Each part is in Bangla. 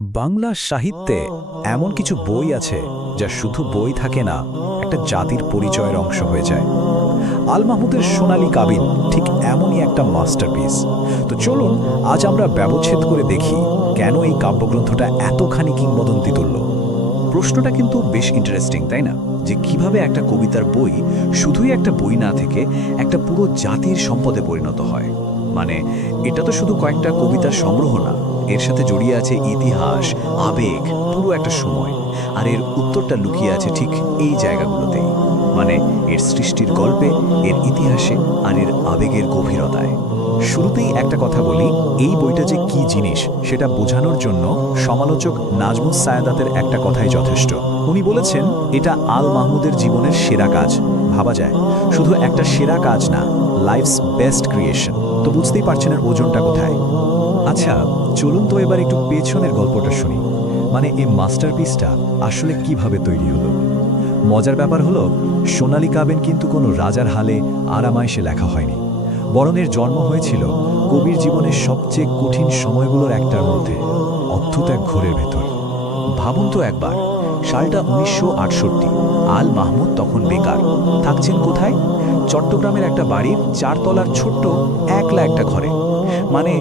বাংলা সাহিত্যে এমন কিছু বই আছে যা শুধু বই থাকে না, একটা জাতির পরিচয়ের অংশ হয়ে যায়। আল মাহমুদের সোনালী কাবিন ঠিক এমনই একটা মাস্টারপিস। তো চলুন আজ আমরা ব্যবচ্ছেদ করে দেখি কেন এই কাব্যগ্রন্থটা এতখানি কিংবদন্তি তুল্য। প্রশ্নটা কিন্তু বেশ ইন্টারেস্টিং, তাই না? যে কিভাবে একটা কবিতার বই শুধুই একটা বই না থেকে একটা পুরো জাতির সম্পদে পরিণত হয়। মানে এটা তো শুধু কয়েকটা কবিতার সংগ্রহ না, এর সাথে জড়িয়ে আছে ইতিহাস, আবেগ, পুরো একটা সময়। আর এর উত্তরটা লুকিয়ে আছে ঠিক এই জায়গাগুলোতেই, মানে এর সৃষ্টির গল্পে, এর ইতিহাসে আর এর আবেগের গভীরতায়। শুরুতেই একটা কথা বলি, এই বইটা যে কি জিনিস সেটা বোঝানোর জন্য সমালোচক নাজমুস সায়েদাতের একটা কথাই যথেষ্ট। উনি বলেছেন এটা আল মাহমুদের জীবনের সেরা কাজ। ভাবা যায় শুধু একটা সেরা কাজ না, লাইফস বেস্ট ক্রিয়েশন। তো বুঝতেই পারছেন এর ওজনটা কোথায়। আচ্ছা চলুন তো এবার একটু পেছনের গল্পটা শুনি, মানে এই মাস্টারপিসটা আসলে কিভাবে তৈরি হলো। মজার ব্যাপার হলো, সোনালী কাবিন কিন্তু কোনো রাজার হালে আরামায়েশে লেখা হয়নি, বরং এর জন্ম হয়েছিল কবির জীবনের সবচেয়ে কঠিন সময়গুলোর একটার মধ্যে, অদ্ভুত এক ঘোরের ভেতর। ভাবুন তো একবার, সালটা 1968। আল মাহমুদ তখন বেকার, থাকছেন কোথায়? চট্টগ্রামের একটা বাড়ির 4 তলার ছোট্ট একলা একটা ঘরে। মানে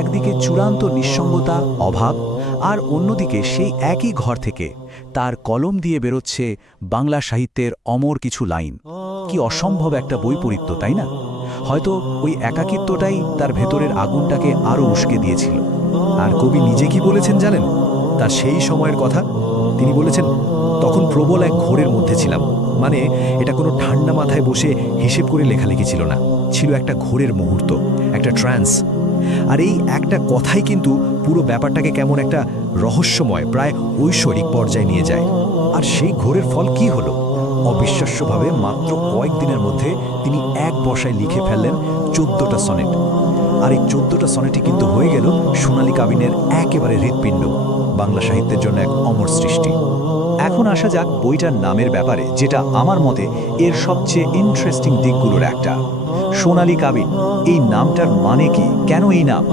একদিকে চূড়ান্ত নিঃসঙ্গতা, অভাব, আর অন্যদিকে সেই একই ঘর থেকে তার কলম দিয়ে বেরোচ্ছে বাংলা সাহিত্যের অমর কিছু লাইন। কি অসম্ভব একটা বৈপরীত্য, তাই না? হয়তো ওই একাকিত্বটাই তার ভেতরের আগুনটাকে আরও উস্কে দিয়েছিল। আর কবি নিজে কি বলেছেন জানেন তার সেই সময়ের কথা? তিনি বলেছেন, তখন প্রবল এক ঘোরের মধ্যে ছিলাম। মানে এটা কোনো ঠান্ডা মাথায় বসে হিসেব করে লেখালেখি ছিল না, ছিল একটা ঘোরের মুহূর্ত, একটা ট্রান্স। আর এই একটা কথাই কিন্তু পুরো ব্যাপারটাকে কেমন একটা রহস্যময়, প্রায় ঐশ্বরিক পর্যায়ে নিয়ে যায়। আর সেই ঘোরের ফল কি হলো? অবিশ্বাস্যভাবে মাত্র কয়েকদিনের মধ্যে তিনি এক বসায় লিখে ফেললেন 14টা সনেট। আর এই 14টা সনেটই কিন্তু হয়ে গেল সোনালী কাবিনের একেবারে হৃৎপিণ্ড, বাংলা সাহিত্যের জন্য এক অমর সৃষ্টি। এখন আসা যাক বইটার নামের ব্যাপারে, যেটা আমার মতে এর সবচেয়ে ইন্টারেস্টিং দিকগুলোর একটা। সোনালী কাবিন, এই নামটার মানে কি? কেন এই নাম?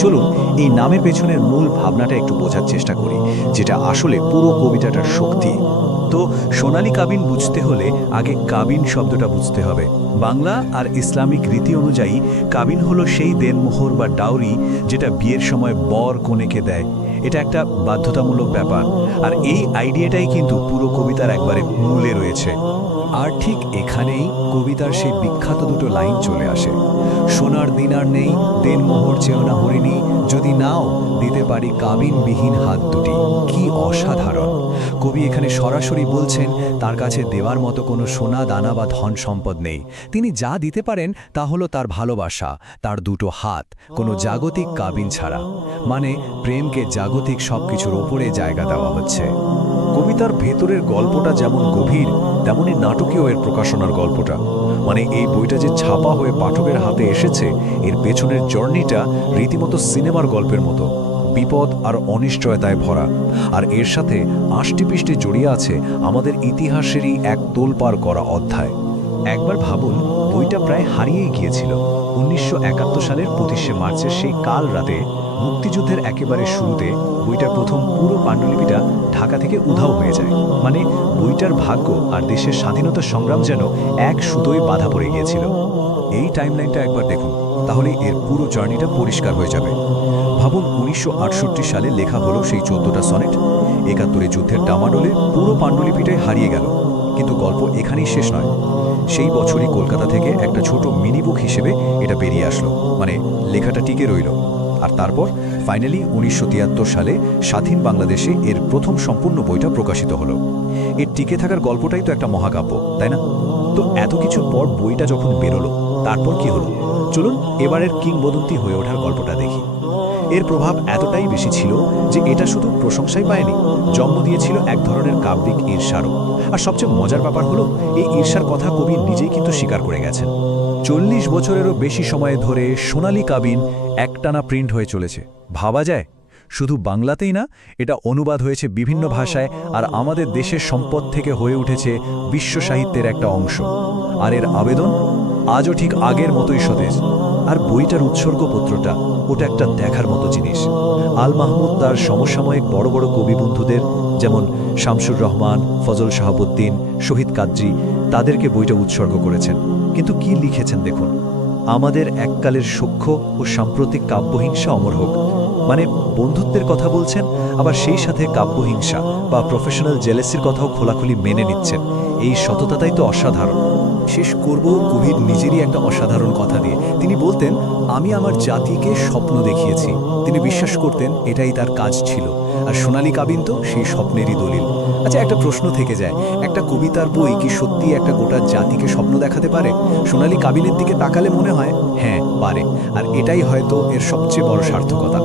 চলুন এই নামের পেছনের মূল ভাবনাটা একটু বোঝার চেষ্টা করি, যেটা আসলে পুরো কবিতাটার শক্তি। তো সোনালী কাবিন বুঝতে হলে আগে কাবিন শব্দটা বুঝতে হবে। বাংলা আর ইসলামিক রীতি অনুযায়ী কাবিন হলো সেই দেনমোহর বা ডাউরি যেটা বিয়ের সময় বর কনেকে দেয়। এটা একটা বাধ্যতামূলক ব্যাপার, আর এই আইডিয়াটাই কিন্তু পুরো কবিতার একবারে মূলে রয়েছে। আর ঠিক এখানেই কবিতার সেই বিখ্যাত দুটো লাইন চলে আসে। সোনার দিনার নেই, দেনমোহর চেয়েও না হরিণী, যদি নাও দিতে পারি কাবিনবিহীন হাত দুটি। কি অসাধারণ! কবি এখানে সরাসরি বলছেন তার কাছে দেওয়ার মতো কোনো সোনা দানা বা ধন সম্পদ নেই। তিনি যা দিতে পারেন তা হলো তার ভালোবাসা, তার দুটো হাত, কোনো জাগতিক কাবিন ছাড়া। মানে প্রেমকে জাগতিক সবকিছুর ওপরে জায়গা দেওয়া হচ্ছে। কবিতার ভেতরের গল্পটা যেমন গভীর, তেমনই নাটকীয় এর প্রকাশনার গল্পটা। মানে এই বইটা যে ছাপা হয়ে পাঠকের হাতে এসেছে, এর পেছনের জার্নিটা রীতিমতো সিনেমার গল্পের মতো, বিপদ আর অনিশ্চয়তায় ভরা। আর এর সাথে আষ্টিপৃষ্টি জড়িয়ে আছে আমাদের ইতিহাসেরই এক তোলপাড় করা অধ্যায়। একবার ভাবুন, বইটা প্রায় হারিয়েই গিয়েছিল। 1971 সালের 25শে মার্চের সেই কাল রাতে, মুক্তিযুদ্ধের একেবারে শুরুতে, বইটার প্রথম পুরো পাণ্ডুলিপিটা ঢাকা থেকে উধাও হয়ে যায়। মানে বইটার ভাগ্য আর দেশের স্বাধীনতা সংগ্রাম যেন এক সুতোয় বাধা পড়ে গিয়েছিল। এই টাইমলাইনটা একবার দেখুন, তাহলে এর পুরো জার্নিটা পরিষ্কার হয়ে যাবে। ভাবুন, 1968 সালে লেখা হলো সেই 14টা সনেট। 71 যুদ্ধের ডামাডোলে পুরো পাণ্ডুলিপিটাই হারিয়ে গেল। কিন্তু গল্প এখানেই শেষ নয়। সেই বছরই কলকাতা থেকে একটা ছোট মিনি বুক হিসেবে এটা বেরিয়ে আসলো, মানে লেখাটা টিকে রইল। আর তারপর ফাইনালি 1973 সালে স্বাধীন বাংলাদেশে এর প্রথম সম্পূর্ণ বইটা প্রকাশিত হলো। এর টিকে থাকার গল্পটাই তো একটা মহাকাব্য, তাই না? তো এত কিছুর পর বইটা যখন বেরোলো, তারপর কি হলো? চলুন এবারের কিংবদন্তি হয়ে ওঠার গল্পটা দেখি। এর প্রভাব এতটাই বেশি ছিল যে এটা শুধু প্রশংসাই পায়নি, জন্ম দিয়েছিল এক ধরনের কাব্যিক ঈর্ষারও। আর সবচেয়ে মজার ব্যাপার হলো, এই ঈর্ষার কথা কবি নিজেই কিন্তু স্বীকার করে গেছেন। 40 বছরেরও বেশি সময় ধরে সোনালী কাবিন একটানা প্রিন্ট হয়ে চলেছে। ভাবা যায়? শুধু বাংলাতেই না, এটা অনুবাদ হয়েছে বিভিন্ন ভাষায়, আর আমাদের দেশের সম্পদ থেকে হয়ে উঠেছে বিশ্ব সাহিত্যের একটা অংশ। আর এর আবেদন আজও ঠিক আগের মতোই সতেজ। আর বইটার উৎসর্গপত্রটা ওটা একটা দেখার মতো জিনিস। আল মাহমুদ তার সমসাময়িক বড় বড় কবি বন্ধুদের, যেমন শামসুর রহমান, ফজল শাহাবুদ্দিন, শহীদ কাদরি, তাদেরকে বইটা উৎসর্গ করেছেন। কিন্তু কি লিখেছেন দেখুন, আমাদের এককালের সখ্য ও সাম্প্রতিক কাব্যহিংসা অমর হোক। মানে বন্ধুত্বের কথা বলছেন, আবার সেই সাথে কাব্যহিংসা বা প্রফেশনাল জেলেসির কথাও খোলাখুলি মেনে নিচ্ছেন। এই সততাটাই তো অসাধারণ। শেষ করব কবির নিজেরই একটা অসাধারণ কথা দিয়ে। তিনি বলতেন, আমি আমার জাতিকে স্বপ্ন দেখিয়েছি। তিনি বিশ্বাস করতেন এটাই তার কাজ ছিল, আর সোনালী কাবিন তো সেই স্বপ্নেরই দলিল। আচ্ছা, একটা প্রশ্ন থেকে যায়, একটা কবিতার বই কি সত্যি একটা গোটা জাতিকে স্বপ্ন দেখাতে পারে? সোনালী কাবিনের দিকে তাকালে মনে হয় হ্যাঁ পারে, আর এটাই হয়তো এর সবচেয়ে বড় সার্থকতা।